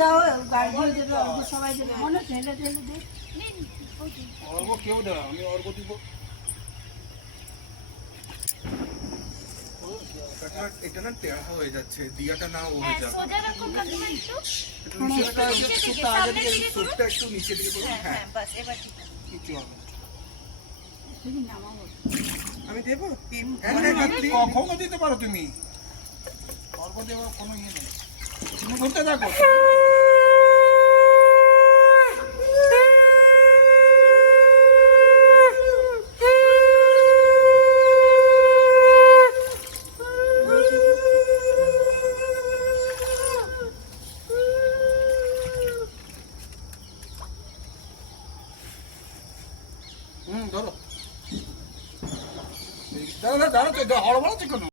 যাও গাড়ি দিয়ে দেবে, সবাই দেবে, মনে ঠেলে ঠেলে দে। অর্ঘ কেউ দেওয়া, আমি অর্ঘ দিব। এটা না টেড়া হয়ে যাচ্ছে, দিয়াটা না ও হয়ে যাবে। সুপটা একটু নিচে দিকে করুন। হ্যাঁ কিছু হবে না। আমি দেবো কখনো দিতে পারো তুমি, অর্ঘ দেওয়ার কোনো ইয়ে নেই, তুমি ধরতে থাকো। ধরো দাঁড়া দাঁড়া, হড়বড়াচ্ছে কেন?